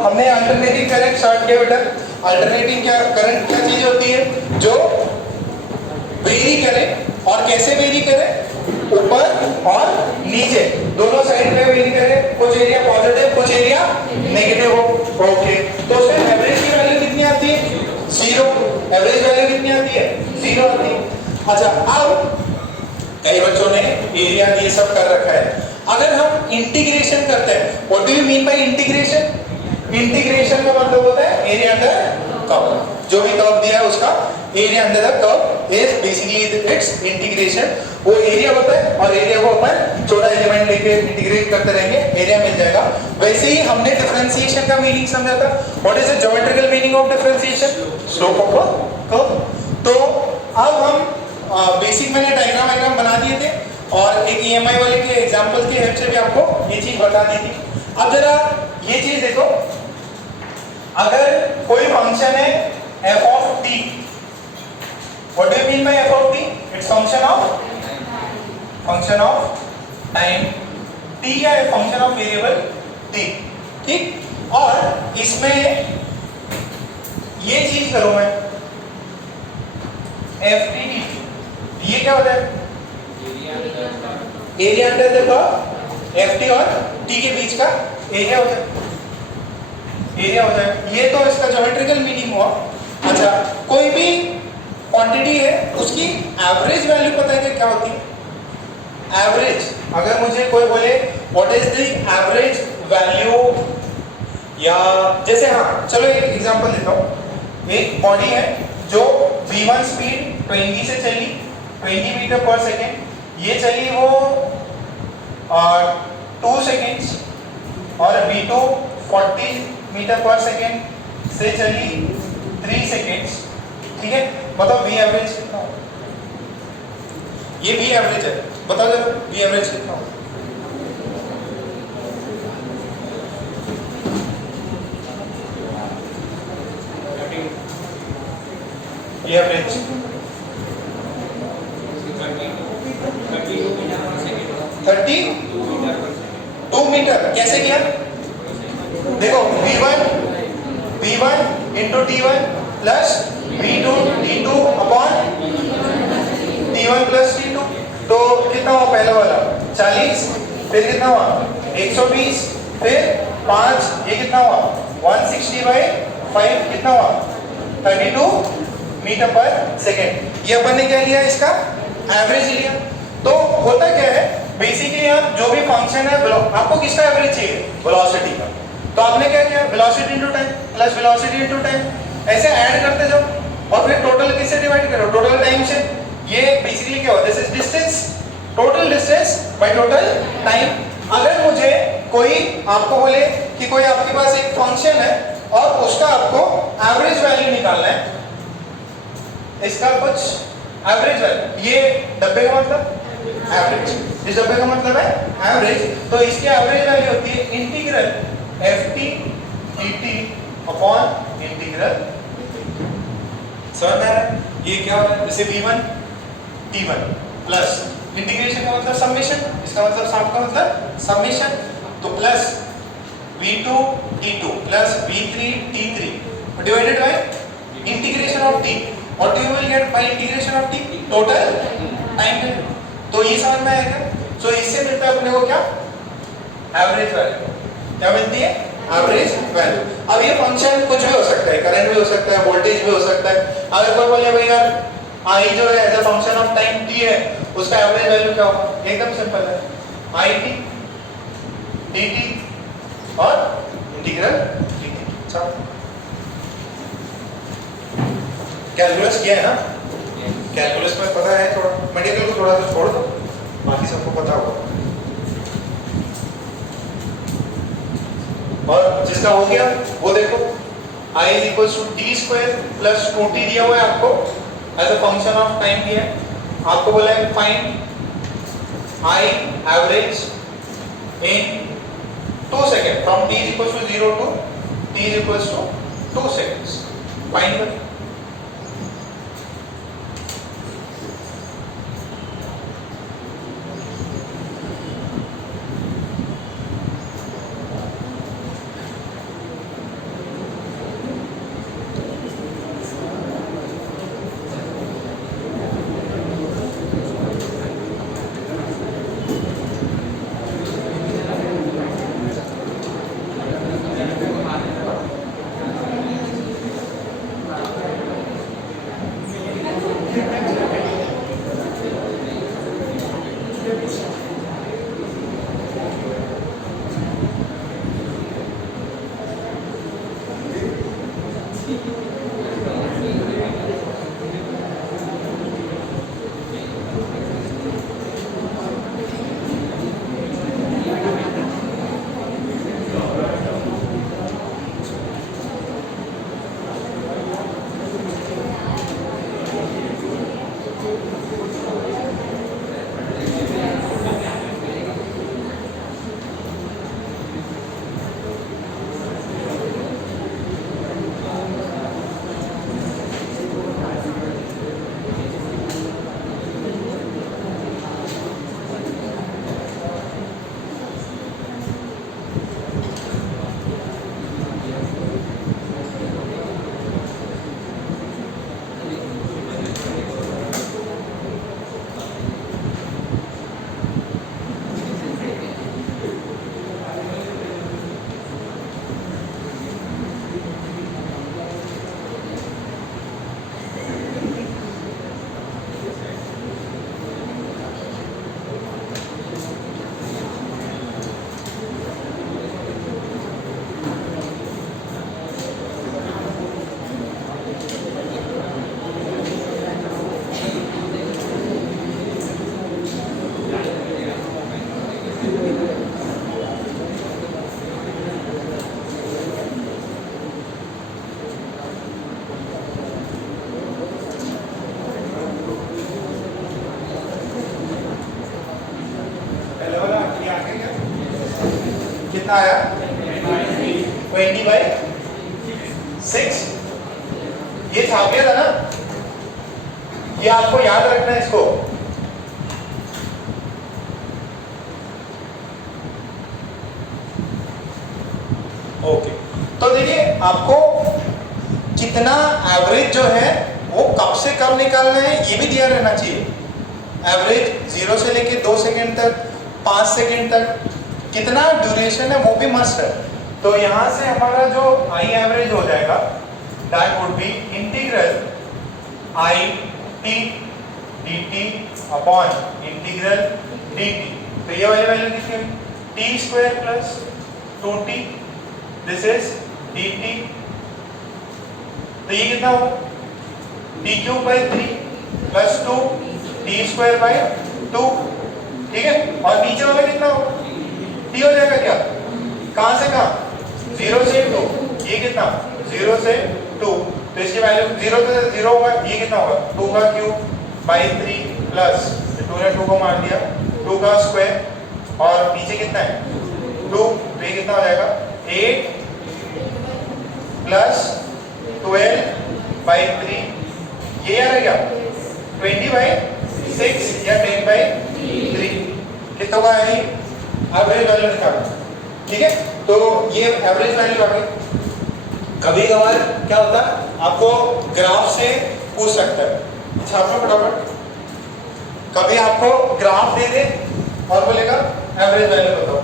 हमने alternating current start किया बेटा। अल्टरनेटिंग क्या करंट क्या चीज होती है जो वेरी करे, और कैसे वेरी करे, ऊपर और नीचे दोनों साइड में वेरी करे, कुछ एरिया पॉजिटिव कुछ एरिया नेगेटिव हो। ओके, तो उसमें एवरेज की वैल्यू कितनी आती है? 0। एवरेज वैल्यू कितनी आती है? 0 आती है। अच्छा, अब कई बच्चों ने एरिया ये सब कर रखा है। अगर हम इंटीग्रेशन करते हैं, what do you mean by integration? Integration का मतलब होता है एरिया अंडर कर्व। जो भी कर्व दिया है उसका area under the curve is basically it's integration. वो एरिया होता है और एरिया को अपन छोटा एलिमेंट लेके इंटीग्रेट करते रहेंगे, एरिया मिल जाएगा। वैसे ही हमने डिफरेंशिएशन का मीनिंग समझा था। What is the geometrical meaning of differentiation? Slope of a curve. तो अब हम बेसिक मैंने डायग्राम बना दिए थे और एक ईएमआई वाले के एग्जांपल की हेल्प से भी आपको ये चीज बता दी थी। अब जरा ये चीज देखो, अगर कोई फंक्शन है f of t, what do you mean by f of t? It's function of time t या function of variable t, ठीक। और इसमें ये चीज करो मैं f t dt, ये क्या होता है? Area under the curve, F T और टी के बीच का एरिया होता है, एरिया होता है। ये तो इसका ज्योमेट्रिकल मीनिंग हुआ। अच्छा, कोई भी क्वांटिटी है उसकी एवरेज वैल्यू पता है कि क्या होती है? एवरेज, अगर मुझे कोई बोले what is the average value, या जैसे हाँ चलो एक एग्जांपल देता हूँ। एक बॉडी है जो v1 स्पीड 20 से चली 20 मीटर पर सेकेंड, ये चली वो 2 सेकेंड्स, और v2 40 मीटर पर सेकेंड से चली 3 सेकेंड्स, ठीक है। बताओ v एवरेज कितना होगा? ये v एवरेज है, बताओ जरा v एवरेज कितना होगा? v average 32 metre. कैसे किया? देखो v1 into t1 plus v2 t2 upon t1 plus t2, तो कितना हुआ पहला वाला? 40, फिर कितना हुआ? 120, फिर 5, ये कितना हुआ? 160/5, कितना हुआ? 32 मीटर पर सेकेंड। ये अपन ने क्या लिया? इसका एवरेज लिया। तो होता क्या है बेसिकली, आप जो भी फंक्शन है, आपको किसका एवरेज चाहिए? वेलोसिटी का। तो आपने क्या किया? Velocity into time plus velocity into time, ऐसे ऐड करते जाओ और फिर टोटल किससे डिवाइड करो? टोटल टाइम से। ये बेसिकली क्या होता है? This is distance, total distance by total time. अगर मुझे कोई आपको बोले कि कोई आपके पास एक फंक्शन है और उसका आपको एवरेज वैल्यू निकालना है, इसका कुछ एवरेज वैल्यू, ये डब्बे का मतलब एवरेज, इस डब्बे का मतलब है एवरेज। तो इसकी एवरेज वैल्यू होती है integral ft dt upon integral, समझ में आ रहा है? ये क्या होता है? जैसे v1 t1 प्लस इंटीग्रेशन का मतलब समेशन, इसका मतलब साफ का मतलब समेशन, तो plus v2 t2 plus v3 t3 divided by integration of t। What do you will get by integration of t? Total time। तो ये समझ में आएगा। तो इससे मिलता है अपने को क्या? Average value. क्या मिलती है? Average value. अब ये फंक्शन कुछ भी हो सकता है, करंट भी हो सकता है, वोल्टेज भी हो सकता है। अगर कोई बोले भाई यार आई जो है as a function of time t है, उसका एवरेज वैल्यू क्या होगा? एकदम सिंपल है, it dt और इंटीग्रल dt। अच्छा, कैलकुलस किया है ना? कैलकुलस में पता है, थोड़ा मेडिकल को थोड़ा सा छोड़ दो, बाकी सबको पता होगा। और जिसका हो गया वो देखो, i = t² प्लस 2t दिया हुआ है आपको as a function of time दिया है। आपको बोला है find i average in 2 second from t = 0 to t = 2 seconds। Find करें। कितना आया 20/6। ये छाप दिया था ना, ये आपको याद रखना है इसको। ओके, तो देखिए आपको कितना एवरेज जो है वो कब से कब निकालना है ये भी दिया रहना चाहिए। एवरेज 0 से लेके 2 सेकंड तक, 5 सेकंड तक, कितना ड्यूरेशन है वो भी मस्ट है। तो यहां से हमारा जो आई एवरेज हो जाएगा that would be integral I T D T upon integral D T. तो ये वाली वैल्यू कितनी हुई, T square plus 2t, this is D T. तो ये कितना होगा T cube by 3 plus 2 T square by 2, ठीक है। और नीचे वाला कितना होगा, टी हो जाएगा क्या, कहां से कहां, 0 से 2, ये कितना 0 से 2, तो इसकी वैल्यू 0 से 0 होगा, ये कितना होगा 2 का क्यूब बाई 3 प्लस 2 ने 2 को मार दिया 2 का स्क्वायर और नीचे कितना है 2, तो ये कितना हो जाएगा 8 प्लस 12/3, ये आ रहेगा 20/6 या 10/3, कितना होगा ये एवरेज वैल्यू निकालना, ठीक है। तो ये एवरेज वैल्यू आ गई। कभी कभार क्या होता है आपको ग्राफ से पूछ सकता है, छात्रों फटाफट, कभी आपको ग्राफ दे दे और बोलेगा एवरेज वैल्यू बताओ,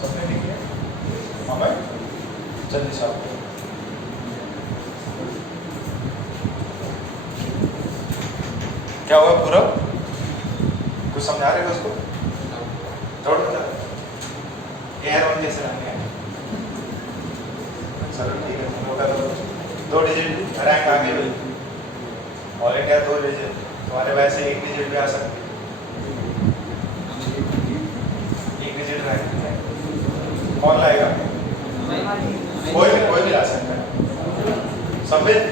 सबने लिख लिया, हमें जल्दी साहब क्या हुआ पूरा, कुछ समझा रहे हो उसको, थोड़ा सा एयर ऑन कैसे रखने हैं, चलो ठीक है, हम लोग का तो 2 डिजिट रैंक आ गई और क्या 2 डिजिट, तुम्हारे वैसे 1 डिजिट भी आ सकती है, 1 डिजिट रैंक कौन लाएगा, कोई भी ला सकता है, संबित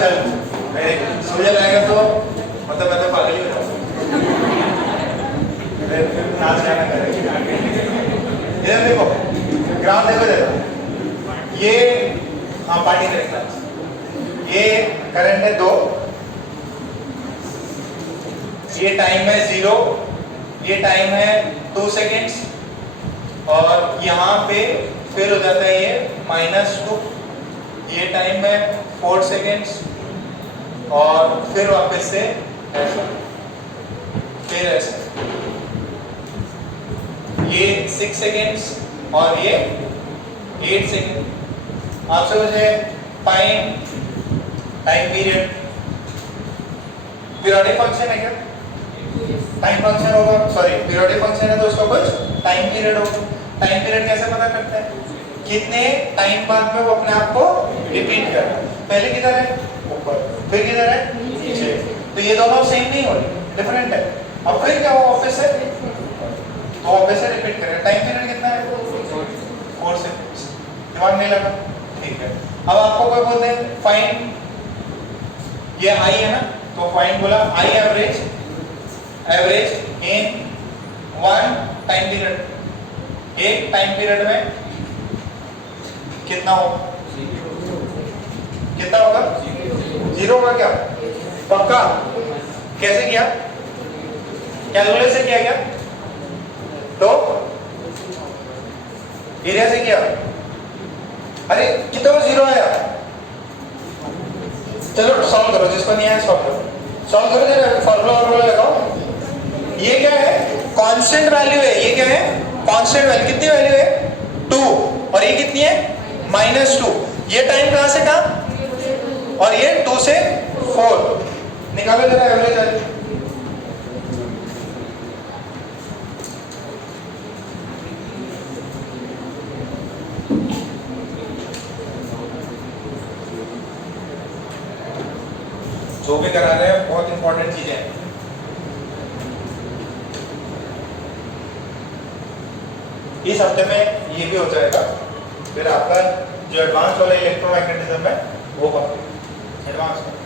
चल सूर्य लाएगा तो मतलब मैं तो पागल ही हो जाऊंगा, नाच गाना करेगा। इधर देखो ग्राफ देखो जरा, ये हाँ पार्टी करेगा, ये करंट है 2, ये टाइम है 0, ये टाइम है 2 सेकेंड्स और यहाँ पे फिर हो जाता है ये -2, ये टाइम है 4 सेकेंड्स और फिर वापस से ऐसा, फिर ऐसा, ये 6 सेकेंड्स और ये 8 सेकेंड। आपसे मुझे time time period, periodic function है क्या? टाइम फंक्शन होगा, सॉरी पीरियोडिक फंक्शन है तो उसका कुछ टाइम पीरियड होगा। टाइम पीरियड कैसे पता करते हैं? कितने टाइम बाद में वो अपने आप को रिपीट कर रहा है। पहले किधर है? ऊपर, फिर किधर है? नीचे। तो ये दोनों सेम नहीं हो रही, डिफरेंट है। अब फिर क्या हुआ? वापस से तो वापस से रिपीट करें। टाइम पीरियड कितना है? 4 सेकंड्स। दिमाग नहीं लगा? ठीक है। अब आपको कोई बोलते हैं फाइंड, ये आई है ना, तो फाइंड बोला I average in 1 time period, एक टाइम पीरियड में कितना होगा? कितना होगा? 0 होगा क्या? पक्का? कैसे किया? कैलकुलेट से किया क्या? तो एरिया से किया? अरे कितना 0 आया? चलो सॉल्व करो, जिसको नहीं आया सॉल्व करो जरा, फॉर्मूला लगाओ। ये क्या है? कांस्टेंट वैल्यू है। ये क्या है? Constant value. कितनी वैल्यू है? 2। और ये कितनी है? -2। ये टाइम कहां से कहां? और ये 2 से 4। निकालो जरा एवरेज वैल्यू। जो भी करा रहे हैं बहुत इंपॉर्टेंट चीजें हैं। इस हफ्ते में ये भी हो जाएगा, फिर आपका जो एडवांस वाला इलेक्ट्रोमैग्नेटिज्म है वो कंप्लीट एडवांस में।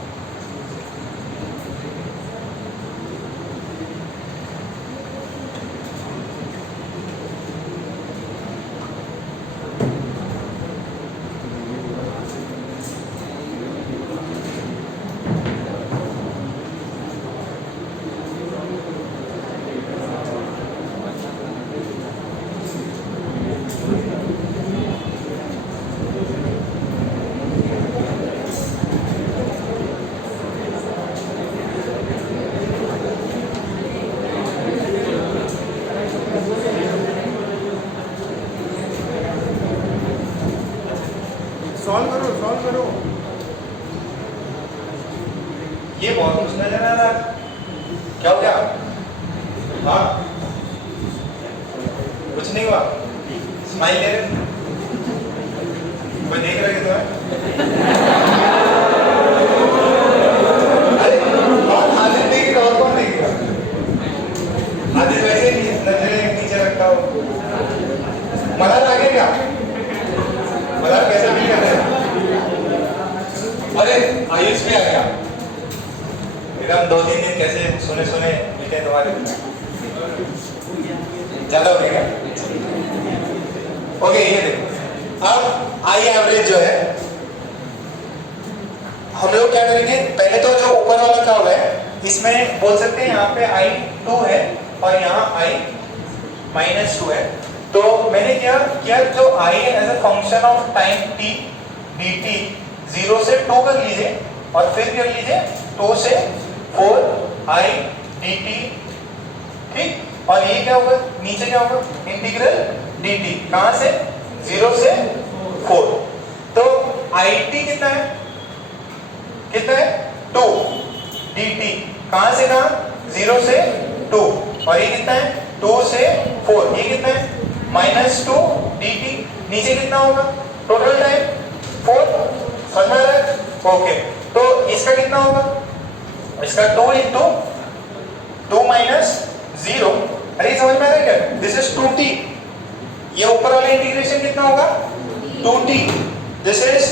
सॉल्व करो। ये बहुत कुछ नजर आ रहा है, क्या हो गया? हाँ कुछ नहीं हुआ। स्माइल दे रहे, कोई देख रहा है तुम्हें? अरे कौन आदित्य देख रहा और कौन देख रहा? आदित्य वैसे ही नजरें नीचे रखता हो। मदद आगे क्या? मदद कैसे भी कर रहे हैं? अरे आयुष भी आ गया एकदम। 2-3 दिन कैसे सुने मिलते हैं तुम्हारे? ज्यादा हो गया? ओके ये देखो, अब आई एवरेज जो है हम लोग क्या करेंगे? पहले तो जो ऊपर वाला कर्व है इसमें बोल सकते हैं यहाँ पे I2 है और यहाँ I -2 है। तो मैंने क्या किया, जो I है as a function of time t dt 0 से 2 कर लीजिए और फिर कर लीजिए 2 से 4 I dt, ठीक। और ये क्या होगा? नीचे क्या होगा? इंटीग्रल dt, कहां से? 0 से 4। तो it कितना है? 2 dt, कहां से कहां? 0 से 2। और ये कितना है? 2 से 4। ये कितना है? -2 dt। नीचे कितना होगा? Total time 4। समझ में आ रहा है? ओके, तो इसका कितना होगा? इसका 2 × 2 - 0। अरे समझ में आ रहा है क्या? This is 2t। ये ऊपर वाला इंटीग्रेशन कितना होगा? 2t। दिस इज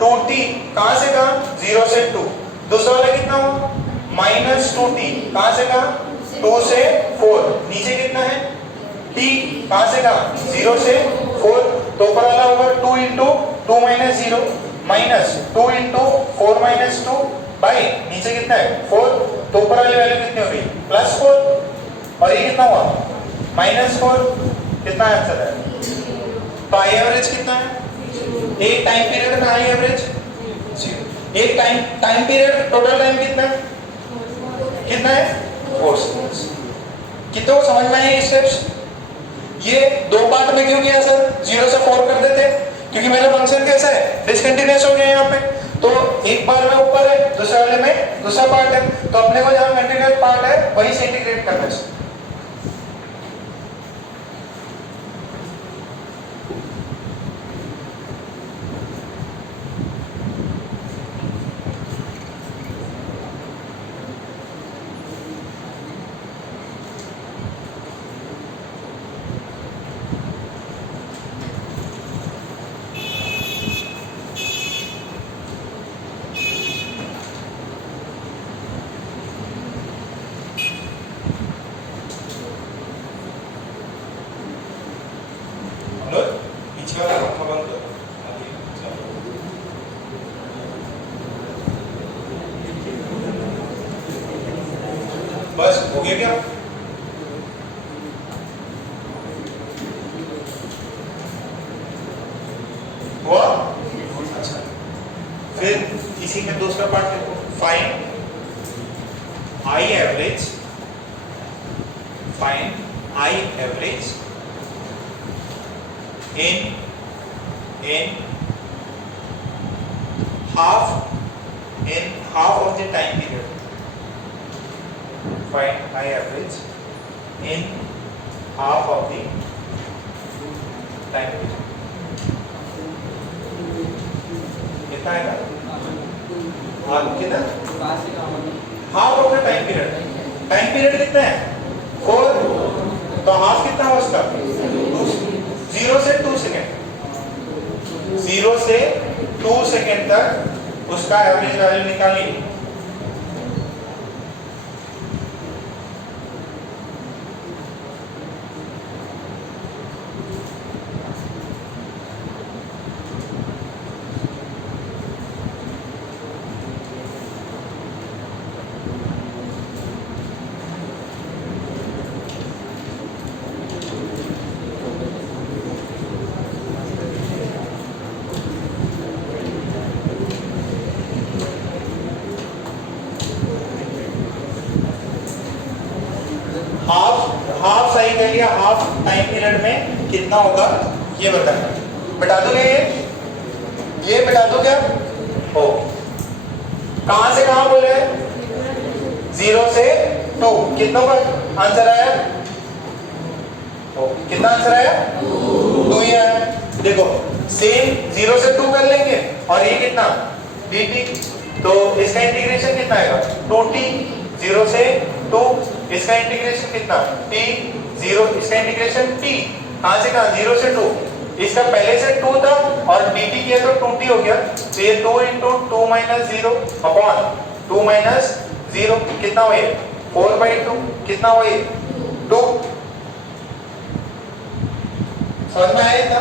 2t, कहां से कहां? 0 से 2। दूसरा वाला कितना होगा? -2t, कहां से कहां? 2 से 4। नीचे कितना है? t, कहां से कहां? 0 से 4। तो ऊपर वाला होगा 2 × 2 - 0 -2 × 4 - 2 बाई नीचे कितना है? 4। तो ऊपर वाली वैल्यू कितनी होगी? +4। और ये कितना हुआ? -4। कितना आंसर है? तो आई एवरेज कितना है? एक टाइम पीरियड में आई एवरेज 0। एक टाइम पीरियड टोटल टाइम कितना है? 4 सेकंड्स। कितने को समझ में आए स्टेप्स? ये 2 पार्ट में क्यों किया सर? 0 से 4 कर देते, क्योंकि मेरा फंक्शन कैसा है? डिसकंटिन्यूअस हो गया यहाँ पे। तो एक बार में ऊपर है, दूसरे वाले में दूसरा पार्ट है, तो अपने को जहां कंटिन्यूअस पार्ट है वही से इंटीग्रेट करना है। पीछे वाला पंखा बंद करो। बस हो गया क्या? हुआ? अच्छा, फिर इसी में दूसरा पार्ट देखो, find I average, find I average in half of the time period. Find I average in half of the time period. कितना आएगा? कितना? Half of the time period. Time period कितना है? 4। तो हाफ कितना है उसका? 0 से 2 सेकेंड, 0 से 2 सेकेंड तक उसका एवरेज वैल्यू निकालिए। हाफ साइकिल या हाफ टाइम पीरियड में कितना होगा ये बताना। बता दोगे ये बता दो क्या? हो, कहां से कहां बोले? 0 से 2। कितनों का आंसर आया? कितना आंसर आया? 2 ही आया। देखो सेम 0 से 2 कर लेंगे और ये कितना dt, तो इसका इंटीग्रेशन कितना आएगा? 2t। 0 से 2 इसका इंटीग्रेशन कितना? t। 0 इसका इंटीग्रेशन t। कहां से कहां? 0 से 2। इसका पहले से 2 था और dt किया तो 2t हो गया, तो ये 2 × 2 - 0 अपॉन 2 - 0 कितना हुआ? 4/2। कितना हुआ? 2। समझ में आया था?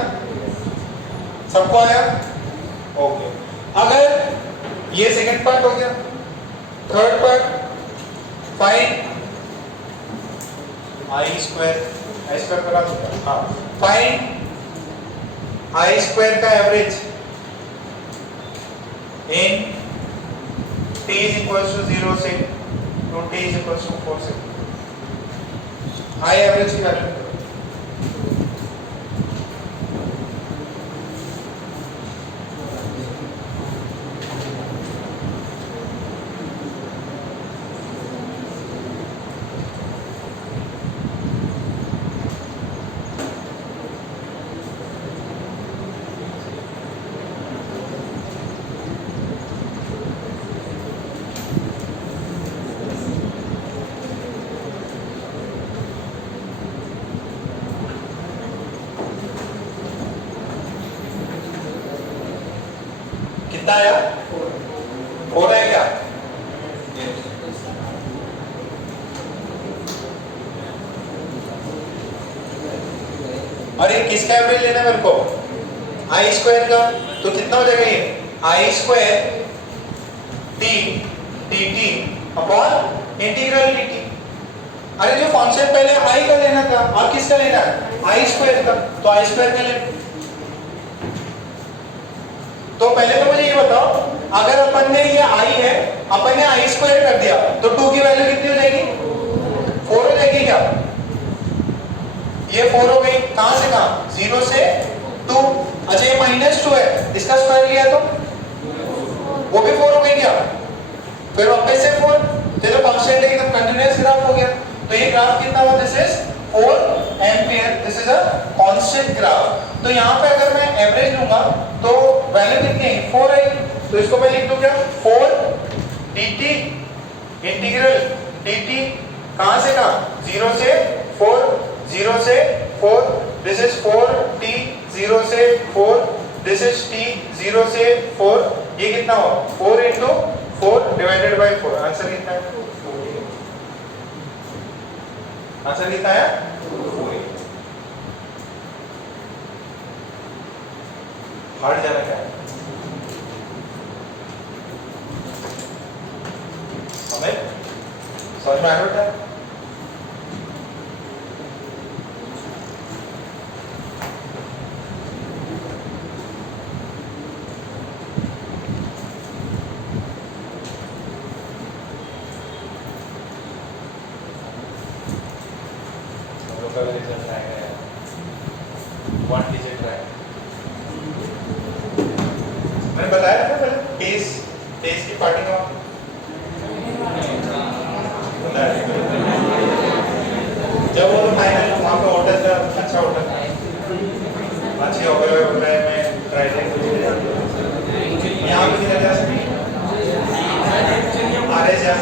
सबको आया? ओके। अगर ये सेकंड पार्ट हो गया, third part find I square करा दूंगा। हाँ, फाइंड आई स्क्वायर का एवरेज इन t = 0 से to t = 4 से। आई एवरेज की वैल्यू कितना आया? 4 है क्या? और ये किसका एवरेज लेना है मेरे को? आई स्क्वायर का। तो कितना हो जाएगा ये? I square t dt upon integral dt। अरे जो फंक्शन पहले आई का लेना था, अब किसका लेना है? आई स्क्वायर का। तो आई स्क्वायर का लेना। तो पहले तो मुझे ये बताओ, अगर अपन ने ये आई है, अपन ने आई स्क्वायर कर दिया तो 2 की वैल्यू कितनी हो जाएगी? 4 हो जाएगी क्या? ये 4 हो गई। कहां से कहां? 0 से 2। अच्छा ये -2 है, इसका स्क्वायर लिया तो वो भी 4 हो गई क्या? फिर वापस से 4, चलो कांस्टेंट है एकदम कंटीन्यूअस ग्राफ हो गया। तो ये ग्राफ कितना हुआ? This is 4 ampere, this is a constant graph. तो यहाँ पे अगर मैं एवरेज लूंगा तो वैल्यू कितनी है? 4 है। तो इसको मैं लिख दूं क्या? 4 dt इंटीग्रल dt कहां से कहां? 0 से 4, 0 से 4, दिस इज 4t 0 से 4, दिस इज t 0 से 4। ये कितना हुआ? 4 into 4 डिवाइडेड बाय 4। आंसर कितना है? आंसर कितना है? 4। हार्ड जाना क्या है हमें समझ में आ रहा है? मैंने बताया था पहले टेस्ट की पार्टी का जब वो फाइनल वहाँ पे होटल था, अच्छा होटल अच्छे होटल में ट्राई यहाँ पे किधर जा सकते आरे जा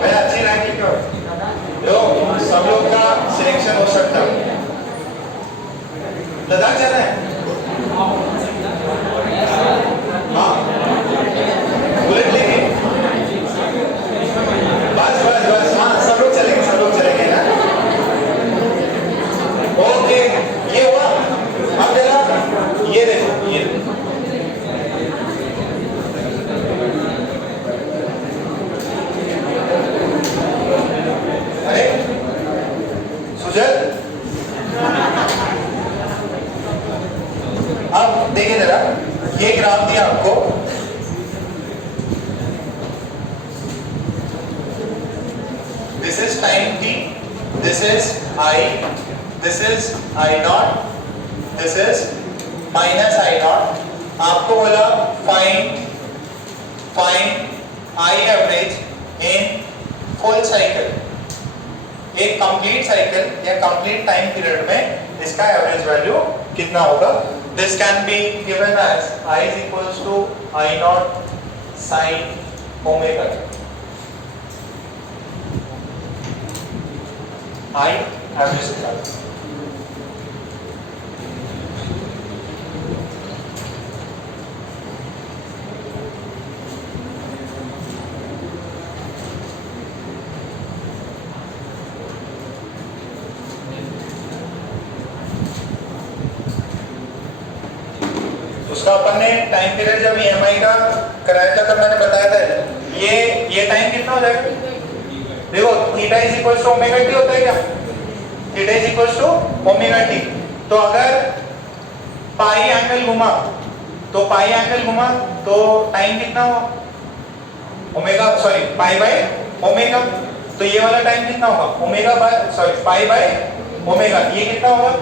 भाई अच्छी रैंकिंग क्यों लोग सब लोग का सिलेक्शन हो सकता है। लद्दाख जाना है? हाँ बुलेट लेके बस बस बस हाँ सब लोग चलेंगे ना। ओके ये हुआ। अब जरा ये देखो ये अरे सुजल अब देखिए जरा ये ग्राफ दिया आपको this is time t, this is I, this is I not, this is minus I not. आपको बोला find I average in full cycle, एक कंप्लीट साइकिल या कंप्लीट टाइम पीरियड में इसका एवरेज वैल्यू कितना होगा। This can be given as I is equals to I naught sin omega. I average निकाल। उसका अपन ने टाइम पीरियड जब EMI का कराया था तब मैंने बताया था ये टाइम कितना हो जाएगा? देखो theta is equals to omega t होता है क्या? Theta is equals to omega t. तो अगर पाई एंगल घुमा तो टाइम कितना हुआ? Omega sorry pi by omega. तो ये वाला टाइम कितना होगा? Omega by sorry pi by omega. ये कितना होगा?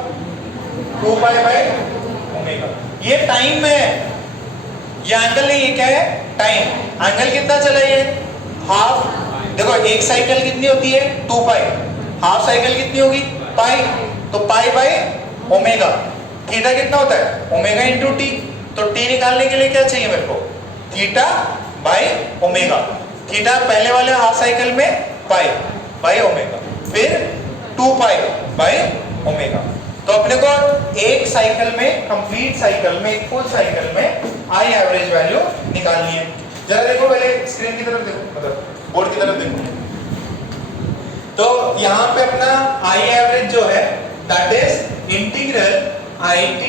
2 पाई बाय ओमेगा। ये टाइम में है, ये एंगल नहीं, ये क्या है? टाइम। एंगल कितना चला ये? हाफ। देखो एक साइकिल कितनी होती है? 2 पाई। हाफ साइकिल कितनी होगी? पाई। तो पाई बाय ओमेगा। थीटा कितना होता है? Omega into T. तो टी निकालने के लिए क्या चाहिए मेरे को? Theta by omega. थीटा पहले वाले हाफ साइकिल में पाई बाय ओमेगा, फिर 2 पाई बाय ओमेगा। तो अपने को एक साइकिल में, कंप्लीट साइकिल में, एक फुल साइकिल में आई एवरेज वैल्यू निकालनी है। जरा देखो पहले स्क्रीन की तरफ देखो, मतलब बोर्ड की तरफ देखो। तो यहाँ पे अपना आई एवरेज जो है that is integral IT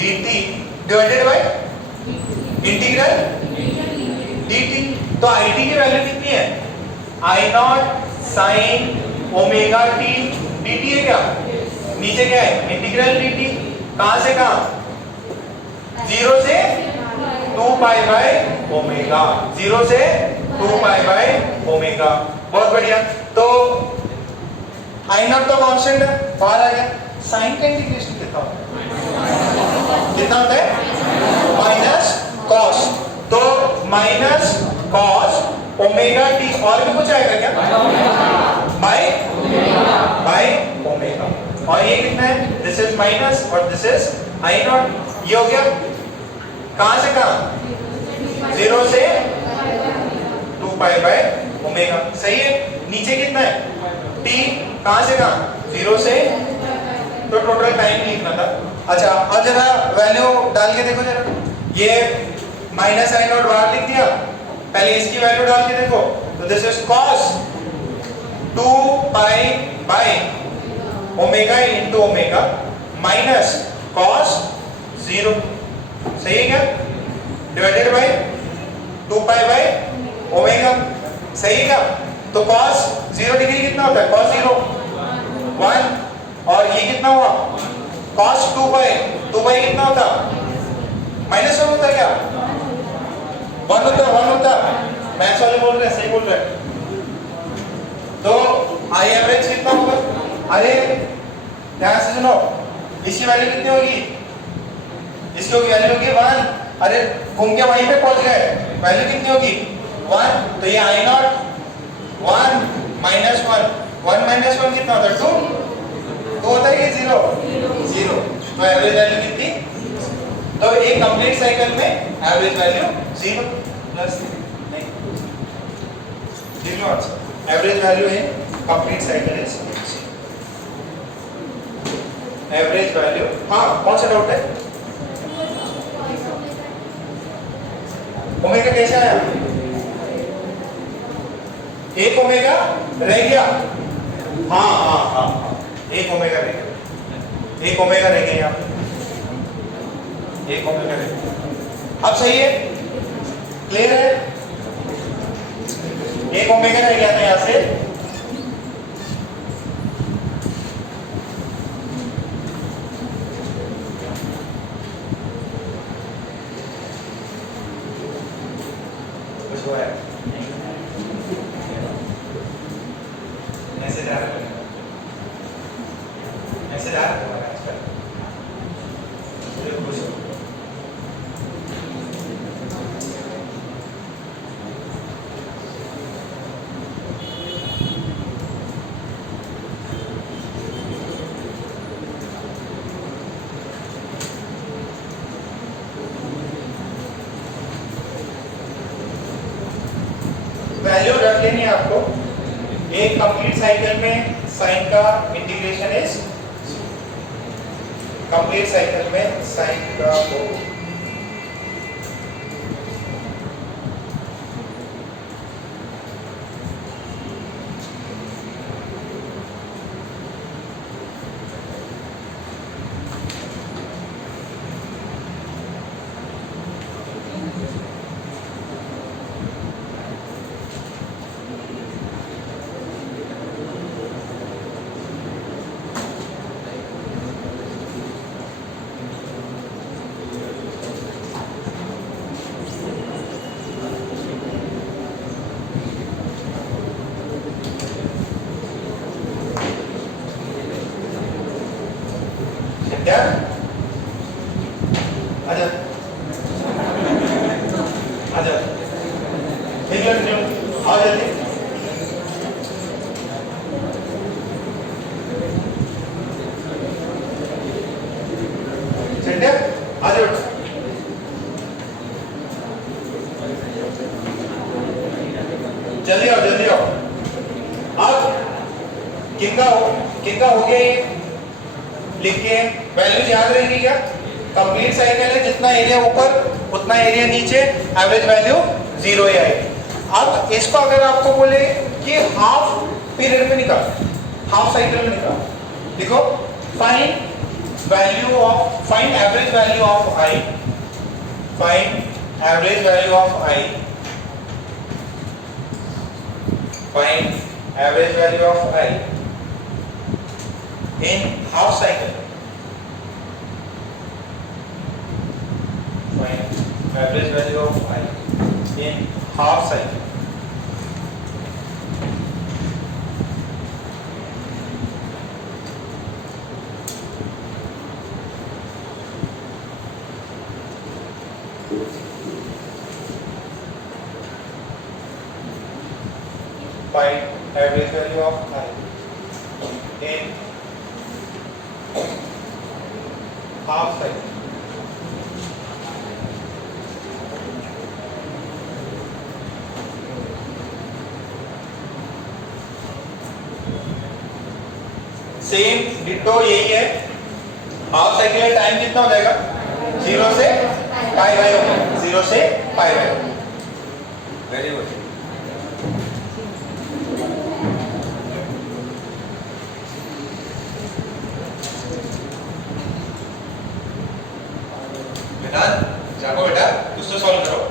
dt divided by integral dt। तो IT की वैल्यू कितनी है? I not sine omega t dt है क्या? नीचे क्या है? Integral dt। कहां से कहां? 0 से 2 पाई बाय ओमेगा। 0 से 2 पाई बाय ओमेगा। बहुत बढ़िया। तो I नॉट तो कांस्टेंट है, बाहर आ गया। साइन का इंटीग्रेशन कितना होगा? कितना होता है माइनस कॉस, तो माइनस कॉस ओमेगा टी, और भी कुछ आएगा क्या बाय ओमेगा, और ये कितना है दिस इज माइनस और दिस इज आई नॉट, ये हो गया कहां से कहां 0 से 2 पाई बाय ओमेगा, सही है। नीचे कितना है t कहां से कहां 0 से, तो टोटल टाइम लिखना था। अच्छा अब जरा वैल्यू डाल के देखो जरा, ये माइनस आई नॉट बाहर लिख दिया, पहले इसकी वैल्यू डाल के देखो, तो this is cos 2 pi by omega into omega minus cos 0, सही है क्या, divided by 2 pi by omega, सही है क्या। तो cos 0 डिग्री कितना होता है cos 0 1, और ये कितना हुआ cos 2 पाई कितना होता माइनस 1 होता क्या 1 होता, मैथ्स वाले बोल रहे हैं सही बोल रहे हैं। तो आई एवरेज कितना होगा, अरे ध्यान से सुनो, इसकी वैल्यू कितनी होगी, इसकी होगी वैल्यू होगी 1, अरे घूम के वहीं पे पहुंच गए, वैल्यू कितनी होगी 1, तो ये आई नॉट 1 माइनस 1 कितना होता है 2 होता है कि 0, तो एवरेज वैल्यू कितनी, तो एक कंप्लीट साइकिल में एवरेज वैल्यू 0 प्लस नहीं, average value in complete cycle is average value. हाँ कौन सा डाउट है, ओमेगा कैसे आया, एक ओमेगा रह गया, हाँ एक ओमेगा रह गया, एक ओमेगा रह गया यहाँ पे, एक ओमेगा रह गया, अब सही है क्लियर है, एक ओमेगा रह गया था यहाँ से, वैल्यू रख लेनी है आपको, एक कंप्लीट साइकिल में साइन का इंटीग्रेशन इज, कंप्लीट साइकिल में साइन का क्या आजा ठीक है आओ जल्दी, चंडिया आ जाओ, जल्दी आओ अब किंगा हो गया ये, लिख के वैल्यूज याद रहेगी क्या, कंप्लीट साइकिल है, जितना एरिया ऊपर उतना एरिया नीचे, एवरेज वैल्यू 0 ही आएगी। अब इसको अगर आपको बोले कि हाफ पीरियड में निकाल, हाफ साइकिल में निकाल, देखो find average value of I, find average value of I, find average value of I in half cycle, find average value of I in half cycle, Find average value of I in half cycle. Same ditto यही है। Half cycle का time कितना हो जाएगा? 0 से पाई by omega, 0 से पाई by omega. Very good. बेटा जागो, बेटा कुछ तो सॉल्व करो।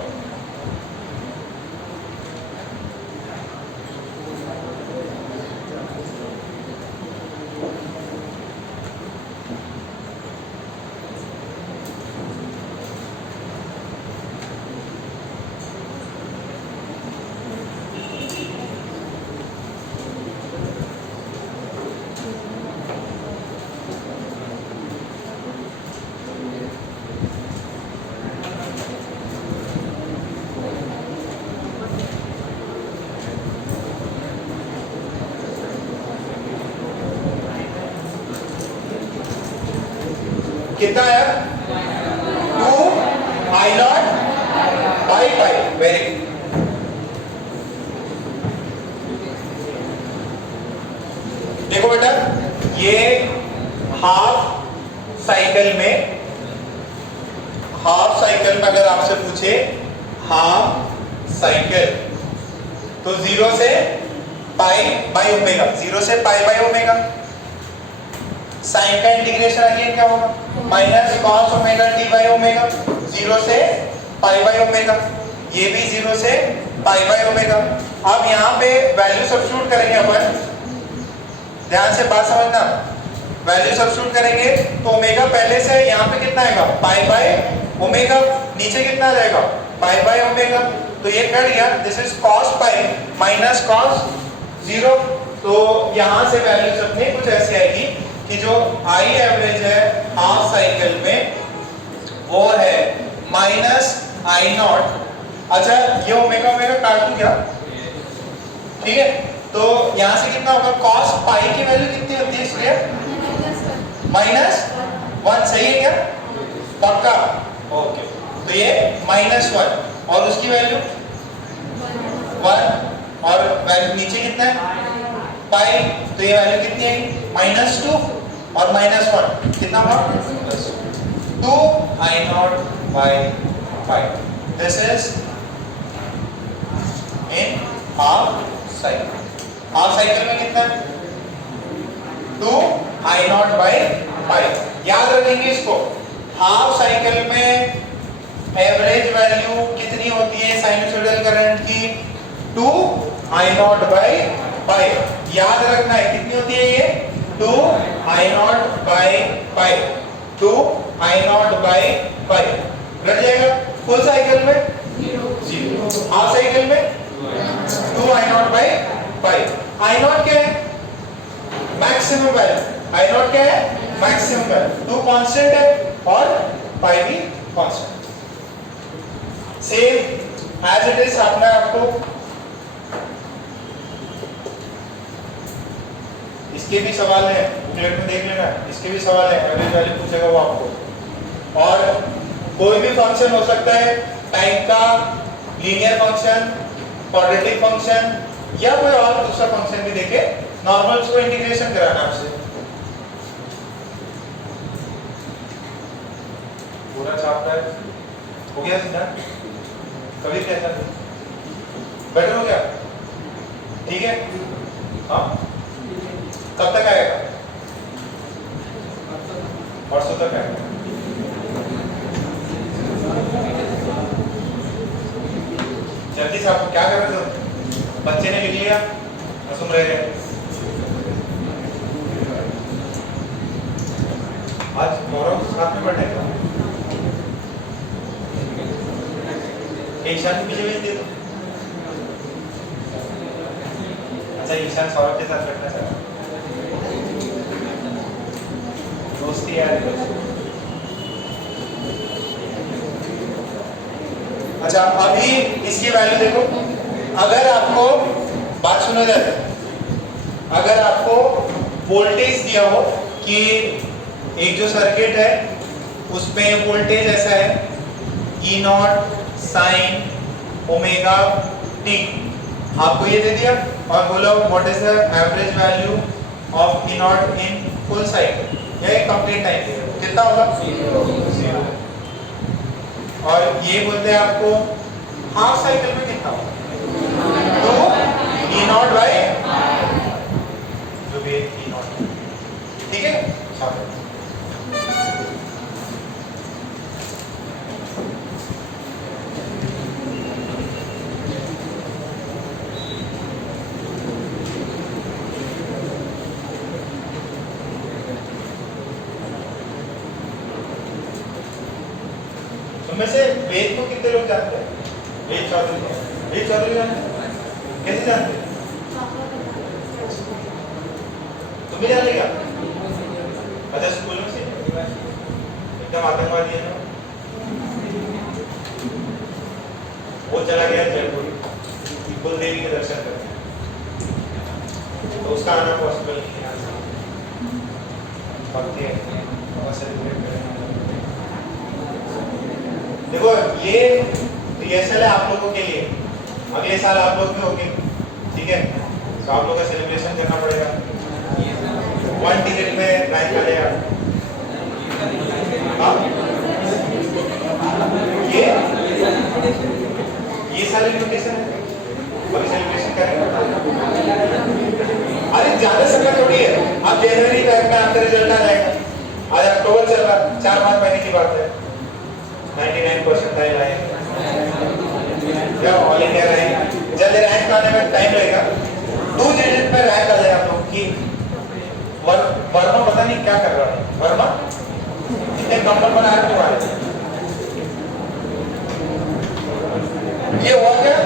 कितना आया? 2 I not by pi. Very good. देखो बेटा, ये हाफ साइकिल में अगर आपसे पूछे हाफ साइकिल तो 0 से पाई बाई ओमेगा, 0 से पाई बाई ओमेगा। साइन का इंटीग्रेशन अगेन क्या होगा? Minus cos omega T by omega, 0 से पाई बाई ओमेगा। ये भी 0 से पाई बाई ओमेगा। अब यहाँ पे वैल्यू सब्स्टिट्यूट करेंगे अपन, ध्यान से बात समझना। वैल्यू सब्स्टिट्यूट करेंगे तो ओमेगा पहले से यहाँ पे कितना आएगा? Pi by omega. नीचे कितना आ जाएगा? Pi by omega. तो ये कट गया। This is cos pi minus cos 0। तो यहाँ से वैल्यूज अपने कुछ ऐसे आएगी कि जो आई एवरेज है हाफ साइकिल में वो है माइनस आई नॉट। अच्छा, ये ओमेगा ओमेगा काट दूं क्या? ठीक है, तो यहां से कितना होगा? कॉस पाई की वैल्यू कितनी होती है इसलिए? -1। सही है क्या? पक्का? ओके, तो ये -1 और उसकी वैल्यू 1 और वैल्यू नीचे कितना है? पाई। तो ये वैल्यू कितनी आएगी? -2 और -1 कितना हुआ? 2 I not by pi. This is in half cycle. Half cycle में कितना है? 2 I नॉट बाई पाई। याद रखेंगे इसको। हाफ साइकिल में एवरेज वैल्यू कितनी होती है साइनसोइडल करंट की? 2 I नॉट बाई पाई। याद रखना है कितनी होती है ये? 2 I not by pi. 2 I not by pi. घट जाएगा। फुल साइकिल में 0। हाफ साइकिल में 2 I not by pi. I not क्या है? Maximum value. I नॉट क्या है? Maximum value. 2 कांस्टेंट है और पाई भी constant. Same as it is आपने आपको इसके भी सवाल है, बुकलेट में देख लेना। इसके भी सवाल है, एवरेज वैल्यू पूछेगा वो आपको। और कोई भी फंक्शन हो सकता है, टाइम का, लीनियर फंक्शन, क्वाड्रेटिक फंक्शन या कोई और दूसरा फंक्शन भी देके नॉर्मल्स को इंटीग्रेशन कराना आपसे। पूरा चैप्टर हो गया सिद्धांत? कभी कैसा बेटर हो गया? ठीक है, हाँ। कब तक आएगा? परसों तक आएगा। जल्दी से आपको क्या कर रहे थे? बच्चे ने लिख लिया, सुन रहे हैं। आज गौरव साथ में पढ़ने का एक ईशान पीछे भेज दे दो। अच्छा, ईशान सौरभ के साथ बैठना चाहता है। दोस्ती यार, अच्छा अभी इसकी वैल्यू देखो, अगर आपको बात सुनो जाए, अगर आपको वोल्टेज दिया हो कि एक जो सर्किट है उसमें वोल्टेज ऐसा है E not sine omega T, आपको ये दे दिया और बोलो what is the average value of E not in full cycle या कंप्लीट टाइम पीरियड, कितना होगा? 0। और ये बोलते हैं आपको हाफ साइकिल में कितना होगा? तो E नॉट बाई जो भी E नॉट, ठीक है। उनमें से वेद को कितने लोग जानते हैं? वेद चौधरी जानते हैं? कैसे जानते हैं? तुम भी जान लेगा? अच्छा स्कूल में से एकदम आतंकवादी है ना, वो चला गया जयपुर कुल देवी के दर्शन करने, तो उसका आना पॉसिबल नहीं है। भक्ति है देखो, ये रिहर्सल है आप लोगों के लिए, अगले साल आप लोग भी होंगे, ठीक है। तो आप लोगों का सेलिब्रेशन करना पड़ेगा, 1 टिकट में रैंक आ जाएगा। ये साल इन्विटेशन है, अभी सेलिब्रेशन करेंगे। अरे ज्यादा समय थोड़ी है, अब जनवरी में आपका रिजल्ट आ जाएगा, आज अक्टूबर चल रहा, 4-5 महीने की बात है। 99% आए या ऑल इंडिया रैंक, जल्दी रैंक आने में टाइम लगेगा, 2 डिजिट पे रैंक आ जाएगा आप लोग की। वर्मा पता नहीं क्या कर रहा है, वर्मा इतने नंबर बना रहे तुम्हारे, ये हुआ क्या?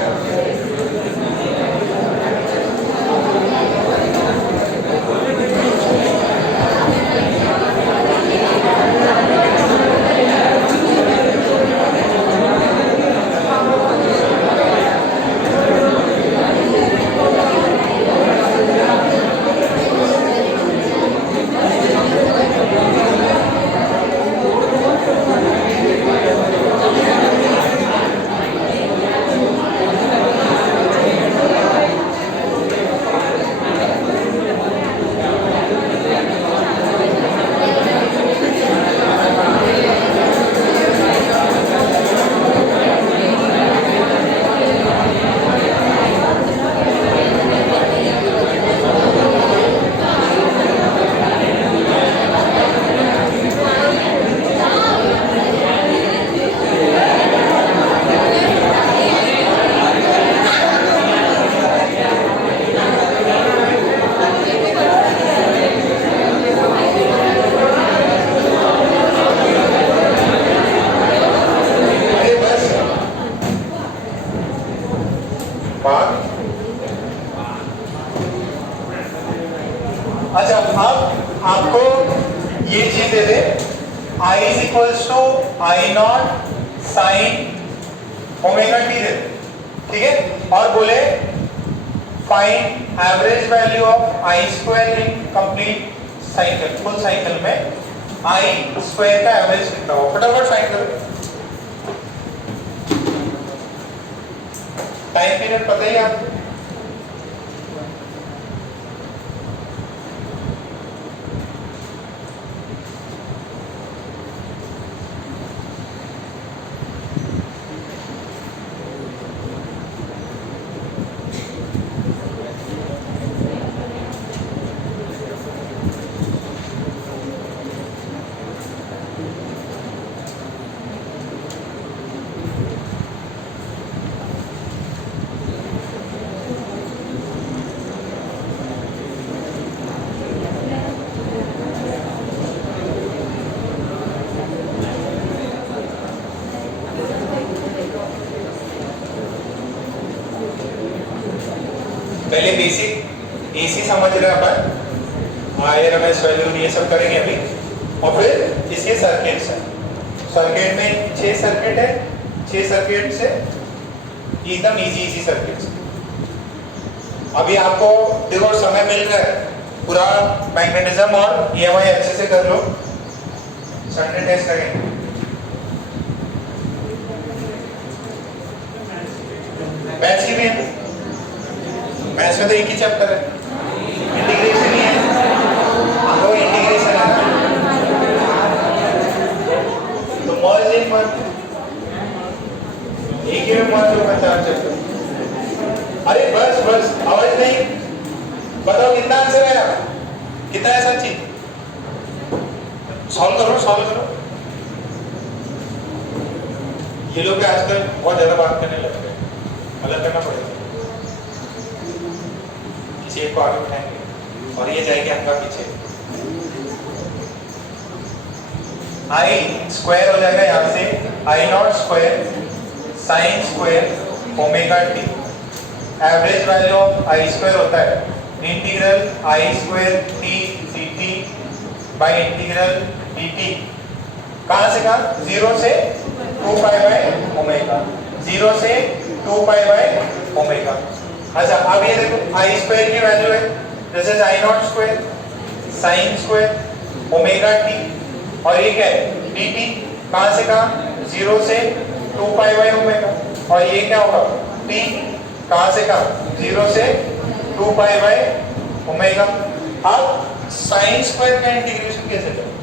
अच्छा अब आपको ये चीज दे दे, I is equals to I naught sine omega T दे, ठीक है। और बोले find average value of I square in complete cycle, full cycle में आई स्क्वायर का एवरेज कितना हो, फटाफट फाइंड करो। टाइम पीरियड पता ही है आपको, पहले बेसिक एसी समझ रहे अपन, आईआरएमएस वैल्यू ये सब करेंगे अभी, और फिर इसके सर्किट्स हैं। सर्किट में 6 सर्किट है, 6 सर्किट से एकदम इजी सर्किट। अभी आपको देखो समय मिल रहा है, पूरा मैग्नेटिज्म और ईएमआई अच्छे से कर लो, संडे टेस्ट करेंगे। मैथ्स की भी है, मैथ्स में तो एक ही चैप्टर है, इंटीग्रेशन ही है, तो इंटीग्रेशन है ना, तो मर्ज इन मर्ज एक ही में मर्ज होगा 4 चैप्टर। अरे बस आवाज नहीं, बताओ कितना आंसर आया, कितना है सच्ची, सॉल्व करो। ये लोग आजकल बहुत ज्यादा बात करने लग गए, अलग करना पड़ेगा, किसी एक को आगे उठाएंगे और ये जाएंगे हमका पीछे। आई स्क्वायर हो जाएगा यहाँ से, I naught square sine square omega T, average value of I square होता है integral I square T C T by integral D T, कहाँ से कहाँ, 0 से 2 पाई बाय ओमेगा, 0 से 2 पाई बाय ओमेगा। अच्छा अब ये देखो आई स्क्वायर की वैल्यू है, this is I naught square sine square omega T, और ये क्या है डी टी, कहाँ से कहाँ, 0 से 2 पाई बाय ओमेगा, और ये क्या होगा टी, कहाँ से कहाँ, 0 से 2 पाई बाय ओमेगा। अब साइन स्क्वायर का इंटीग्रेशन कैसे करें,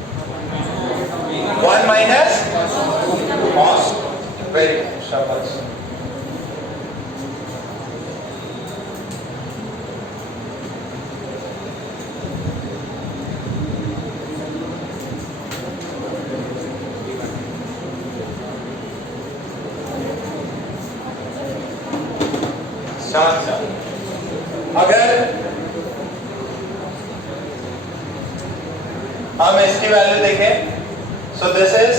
1 माइनस कॉस, वेरी गुड, शाबाश। अगर हम इसकी वैल्यू देखें, so this is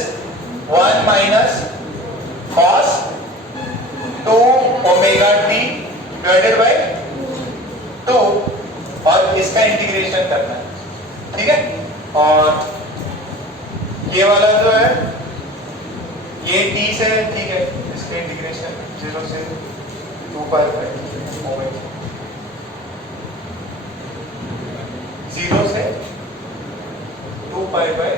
1 minus cos 2 omega t divided by 2, और इसका इंटीग्रेशन करना है, ठीक है। और ये वाला जो है ये टी से, ठीक है, इसका इंटीग्रेशन 0 से 2 पाई बाय ओमेगा, 0 से 2 पाई बाय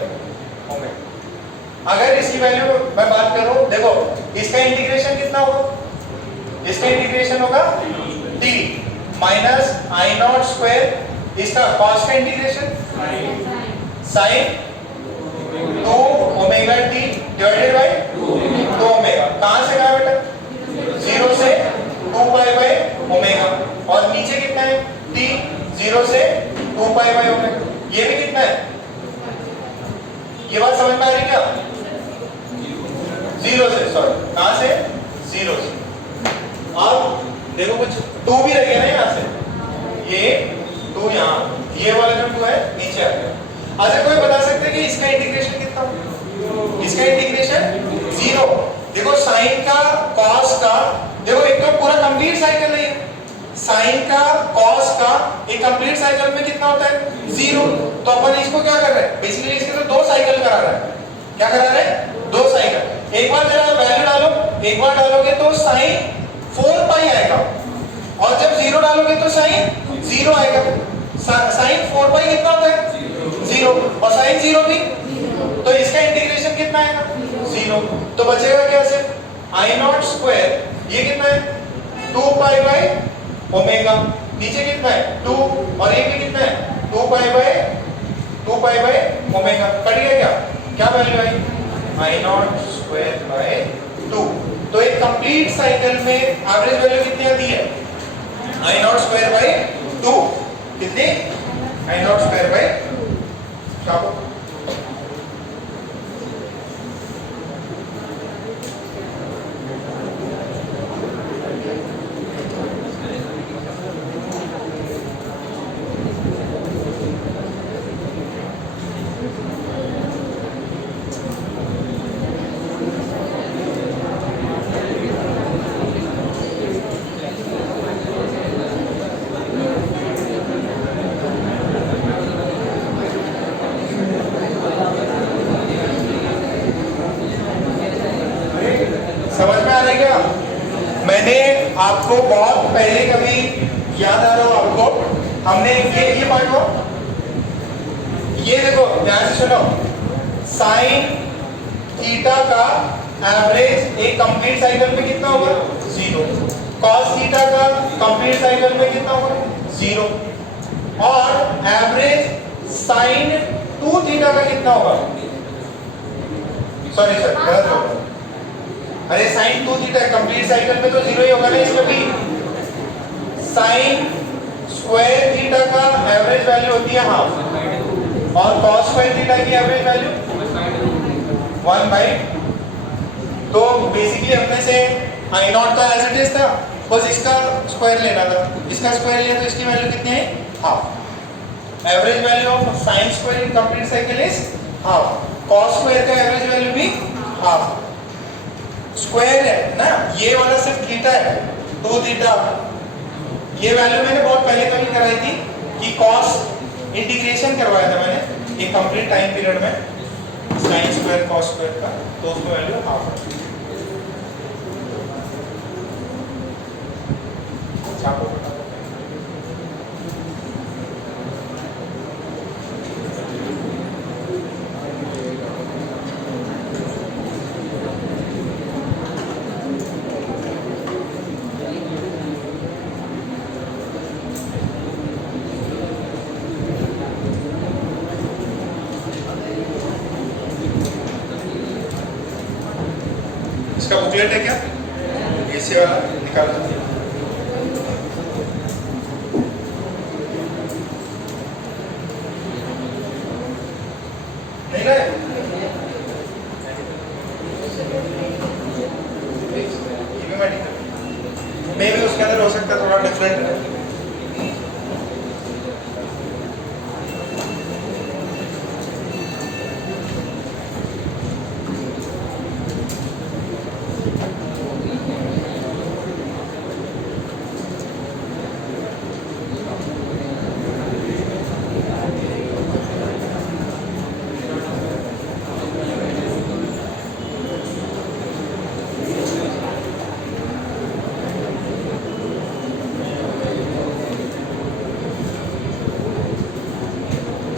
ओमेगा। अगर इसकी वैल्यू मैं बात करूं, देखो इसका इंटीग्रेशन कितना होगा, इसका इंटीग्रेशन होगा t minus I naught square, इसका कॉस का integration sine 2 omega t divided by 2 omega, कहां से कहां बेटा, 0 से 2 पाई बाय ओमेगा, और नीचे कितना है t, 0 से 2 पाई बाय ओमेगा, ये भी कितना है, ये बात समझ में आ रही क्या, 0 से, सॉरी कहां से, 0 से। अब देखो कुछ 2 भी रह गया ना यहाँ से, ये 2 यहाँ, ये वाला जो 2 है नीचे आ गया। अच्छा कोई बता सकते हैं कि इसका इंटीग्रेशन कितना, इसका इंटीग्रेशन 0। देखो साइन का कॉस का, देखो एक तो पूरा कंप्लीट साइकिल है, साइन का कॉस का एक कंप्लीट साइकिल में कितना होता है, 0। तो अपन इसको क्या कर रहे हैं, बेसिकली इसके तो 2 साइकिल करा रहा है, क्या करा रहे हैं, 2 साइकिल। एक बार जरा वैल्यू डालो, एक बार डालोगे तो साइन 4 पाई आएगा, और जब 0 डालोगे तो साइन 0 आएगा। साइन 4 पाई कितना होता है, 0, और साइन 0 भी, तो इसका इंटीग्रेशन कितना आएगा, 0। तो बचेगा क्या से, आई नॉट स्क्वायर, ये कितना है 2 पाई बाय ओमेगा, नीचे कितना है 2, और ये भी कितना है 2 पाई बाय ओमेगा, कट गया क्या value I, I naught square by 2। तो एक कंप्लीट साइकिल में एवरेज वैल्यू कितनी आती है, आई नॉट स्क्वायर बाय 2, कितनी, आई नॉट स्क्वायर बाय 2। है क्या? मैंने आपको बहुत पहले कभी याद आ रहा हो आपको, हमने ये पार्ट हुआ, ये देखो ध्यान से सुनो, साइन थीटा का एवरेज एक कंप्लीट साइकिल में कितना होगा? 0। कॉस थीटा का कंप्लीट साइकिल में कितना होगा? 0। और एवरेज साइन 2 थीटा का कितना होगा? सॉरी सर गलत होगा, अरे साइन 2 थीटा कंप्लीट साइकिल में तो 0 ही होगा ना इसमें भी। साइन स्क्वायर थीटा का एवरेज वैल्यू होती है हाफ, और कॉस स्क्वायर थीटा की एवरेज वैल्यू 1/। तो बेसिकली अपने से आई नॉट का एज इट इज था, बस इसका स्क्वायर लेना था, इसका स्क्वायर लिया तो इसकी वैल्यू कितनी है? Half. Average value of sine square in complete cycle is half, cos square का एवरेज वैल्यू भी हाफ। स्क्वायर है ना, ये वाला सिर्फ थीटा है, 2 थीटा। ये वैल्यू मैंने बहुत पहले कभी कराई थी कि कॉस इंटीग्रेशन करवाया था मैंने एक कंप्लीट टाइम पीरियड में, साइन स्क्वायर कॉस स्क्वायर का, तो उसकी वैल्यू हाफ है। इसका बुकलेट है क्या? ऐसे वाला निकाल दो। नहीं लाए? मे भी उसके अंदर हो सकता है थोड़ा डिफरेंट है।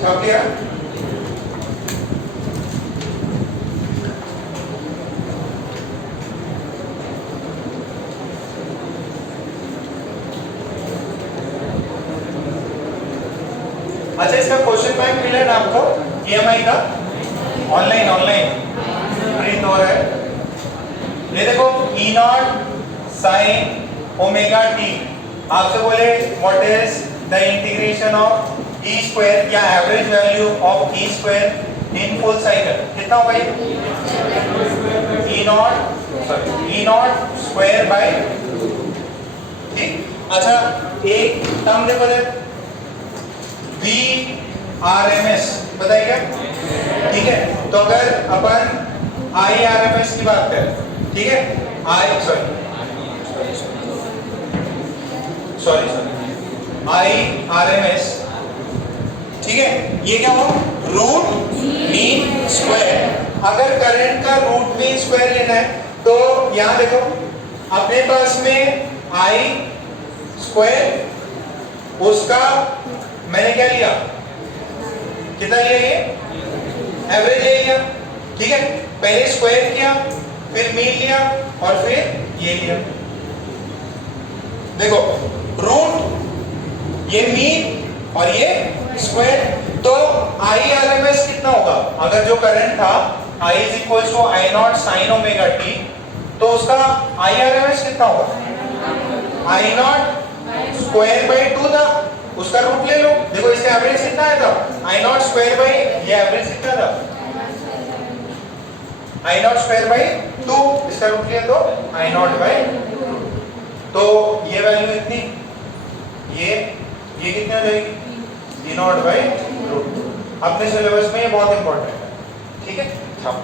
छाप लिया? अच्छा, इसका क्वेश्चन बैंक मिला ना आपको ईएमआई का? ऑनलाइन प्रिंट हो रहा है। ये देखो E naught sine omega T, आपसे बोले what is the integration of E square या average value of E square in full cycle, कितना होगा ये? ई नॉट स्क्वायर बाय, ठीक। अच्छा, एक टर्म देखो दे, VRMS बताइए क्या? ठीक है, तो अगर अपन IRMS की बात करें, ठीक है, IRMS, ठीक है, ये क्या हो? Root mean square. अगर करंट का रूट मीन स्क्वायर लेना है तो यहां देखो अपने पास में आई स्क्वायर, उसका मैंने क्या लिया, कितना लिया? ये एवरेज ले लिया, ठीक है। पहले स्क्वायर किया, फिर मीन लिया, और फिर ये लिया। देखो रूट, ये मीन और ये स्क्वायर, तो IRMS कितना होगा? अगर जो करंट था I is equal to I naught sine omega t, तो उसका IRMS कितना होगा? आई नॉट स्क्वायर बाई 2 था, उसका रूट ले लो। देखो इसका एवरेज कितना आया था? आई नॉट स्क्वायर बाई, ये एवरेज कितना था? आई नॉट स्क्वायर बाई 2, इसका रूट लिया तो आई नॉट बाई, तो ये वैल्यू इतनी, ये कितनी आ जाएगी? ई नॉट बाई रूट। अपने सिलेबस में ये बहुत इंपॉर्टेंट है, ठीक है। हाँ,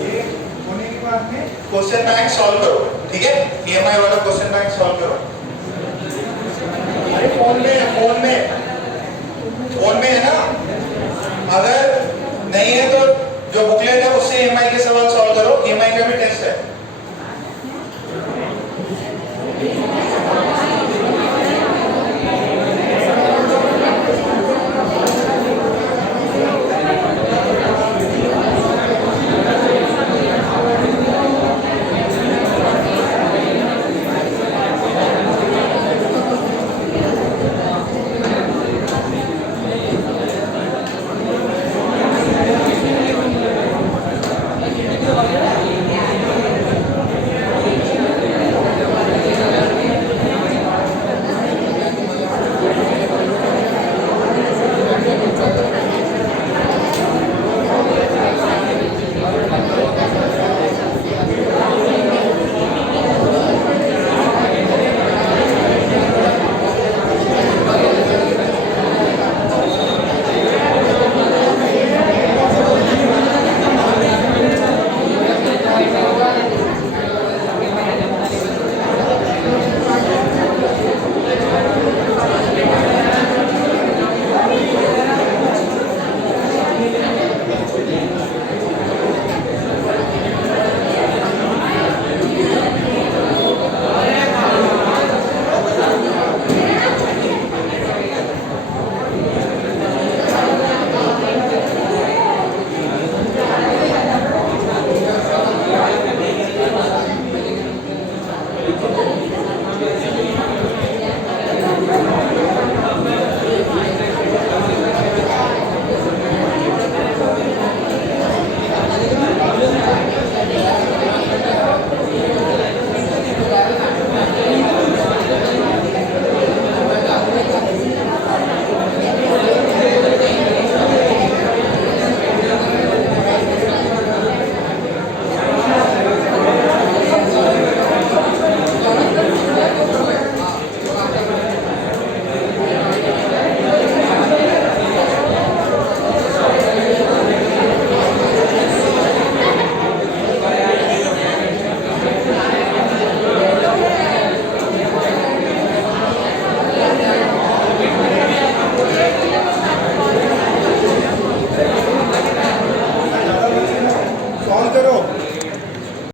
ये होने के बाद में क्वेश्चन बैंक सॉल्व करो, ठीक है। ईएमआई वाला क्वेश्चन बैंक सॉल्व करो।